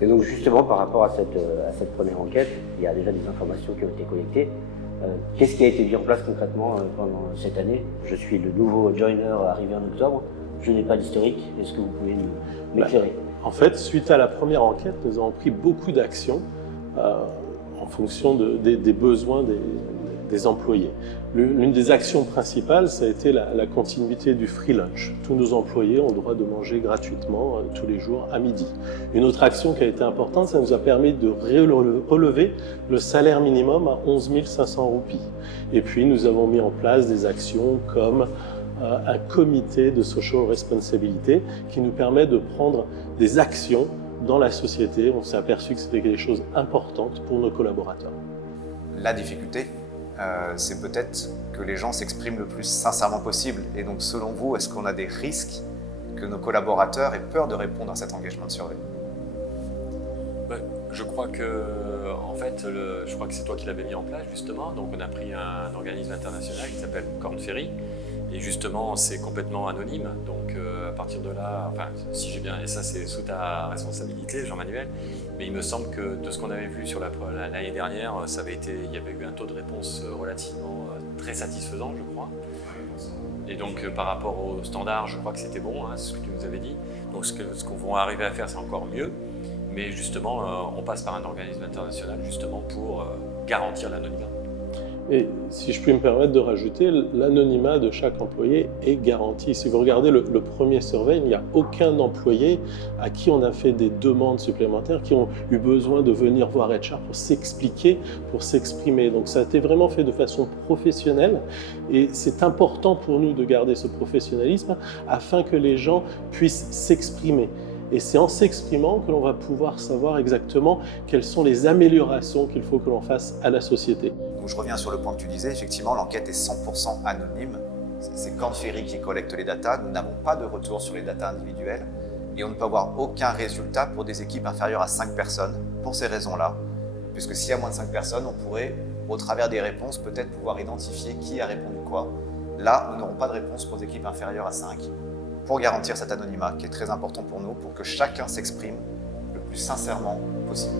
Et donc justement, par rapport à cette première enquête, il y a déjà des informations qui ont été collectées. Qu'est-ce qui a été mis en place concrètement pendant cette année? Je suis le nouveau joiner arrivé en octobre, je n'ai pas d'historique, est-ce que vous pouvez m'éclairer? En fait, suite à la première enquête, nous avons pris beaucoup d'actions en fonction des besoins des employés. L'une des actions principales, ça a été la continuité du free lunch. Tous nos employés ont le droit de manger gratuitement tous les jours à midi. Une autre action qui a été importante, ça nous a permis de relever le salaire minimum à 11 500 roupies. Et puis nous avons mis en place des actions comme un comité de social responsibility qui nous permet de prendre des actions dans la société. On s'est aperçu que c'était quelque chose d'important pour nos collaborateurs. La difficulté, c'est peut-être que les gens s'expriment le plus sincèrement possible. Et donc, selon vous, est-ce qu'on a des risques que nos collaborateurs aient peur de répondre à cet engagement de survie? Je crois que, en fait, je crois que c'est toi qui l'avais mis en place, justement. Donc, on a pris un organisme international qui s'appelle Korn Ferry. Et justement, c'est complètement anonyme. Donc, à partir de là, enfin, si j'ai bien, et ça, c'est sous ta responsabilité, Jean-Manuel. Mais il me semble que de ce qu'on avait vu sur l'année dernière, il y avait eu un taux de réponse relativement très satisfaisant, je crois. Et donc, par rapport aux standards, je crois que c'était bon, hein, c'est ce que tu nous avais dit. Donc, ce qu'on va arriver à faire, c'est encore mieux. Mais justement, on passe par un organisme international justement pour garantir l'anonymat. Et si je puis me permettre de rajouter, l'anonymat de chaque employé est garanti. Si vous regardez le premier survey, il n'y a aucun employé à qui on a fait des demandes supplémentaires, qui ont eu besoin de venir voir HR pour s'expliquer, pour s'exprimer. Donc ça a été vraiment fait de façon professionnelle et c'est important pour nous de garder ce professionnalisme afin que les gens puissent s'exprimer. Et c'est en s'exprimant que l'on va pouvoir savoir exactement quelles sont les améliorations qu'il faut que l'on fasse à la société. Donc je reviens sur le point que tu disais, effectivement l'enquête est 100% anonyme. C'est Korn Ferry qui collecte les datas, nous n'avons pas de retour sur les datas individuelles et on ne peut avoir aucun résultat pour des équipes inférieures à 5 personnes pour ces raisons-là. Puisque s'il y a moins de 5 personnes, on pourrait, au travers des réponses, peut-être pouvoir identifier qui a répondu quoi. Là, nous n'aurons pas de réponse pour des équipes inférieures à 5. Pour garantir cet anonymat qui est très important pour nous, pour que chacun s'exprime le plus sincèrement possible.